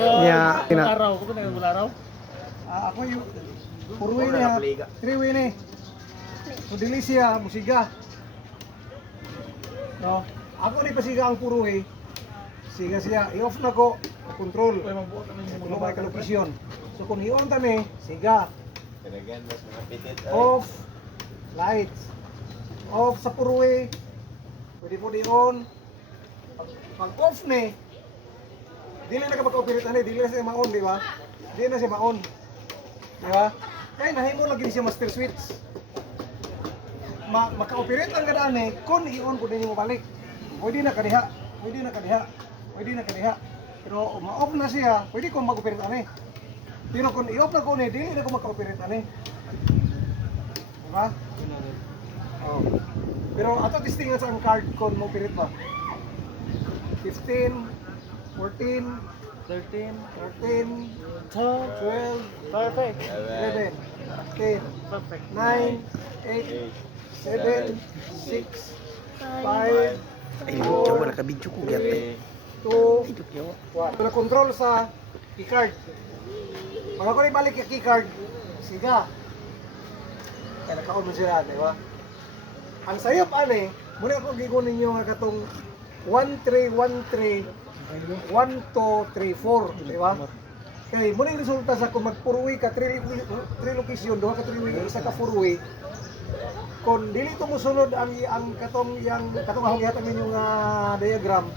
Ya, Bularaw, ko na bularaw. Ako yung puro way na, 3 way na. So dili siya musiga. No, ako ni pasiga ang puro way. Siga siya, i-off na ko, control. Uy, magbuot naman yung Kuno mga may kalokasyon. So kung i-on tani, siga. Kanagan mas mga pitit. Off, lights. Off sa puro way. Pwede po di-on. Pag off ni, dili na ka mag-operate ani, dili na siya ma-on, di ba? Dili na siya ma-on. Di ba? Kaya nahimo lagi siya master switch. Maka-operate ang kadaan eh, kung i-on ko din yung balik. Pwede na kadiha, pwede na kadiha, pwede na kadiha. Pero ma-off na siya, pwede kong mag-operate ani. Pero kung i-off na ko ni, dili na ko maka-operate ani. Di ba? Oh. Pero ato testingan sa ang card kung ma-operate ba. 15, 14, 13, 13, 12, 12, perfect. 11, 10, Perfect. 9, 8, 7, 6, 5, Ay, video ko, naka-video ko gyapon. 2, Video ko. 1. Ito na control sa keycard. Pag ako na balik yung keycard, siga. Kaya naka-on mo sila, di ba? Ang sayop ane, muna ako gigunin nyo nga katong 1313 1234, di ba? Kaya muna yung resulta sa kung mag-4-way ka, 3 location, 2 ka 3-way, isa ka 4-way. Kung dili ito musunod ang katong ahong yatang ninyong diagram,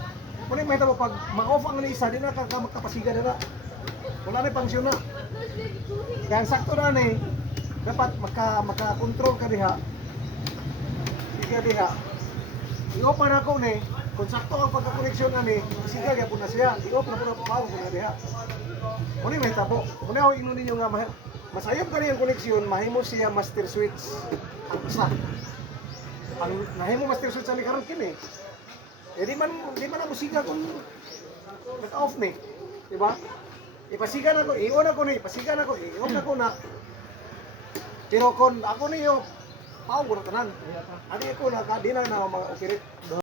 muna yung mahita mo, pag ma-off ang isa, di na makapasiga na na. Wala na yung pangsyon na. Kaya ang sakto na ni, dapat maka-control ka diha. Siga diha. I-off na ako ni, kung sakto ang pagka-connection na ni, siga gyapon na siya. I-off na po na papaw ko na diha. Muna may tabo. Muna ako inunin nyo nga masayop ka niyang koneksyon, mahimo siya master switch ang isa. Ang nahimo master switch ang karon kini. Eh di man na musika kung naka-off ni. Di ba? Ipasiga na ko, i-on ako ni, ipasiga na ko, i-on na ko na. Pero kung ako niyo, pao ko na tanan. Adi ako na, di na mga operate.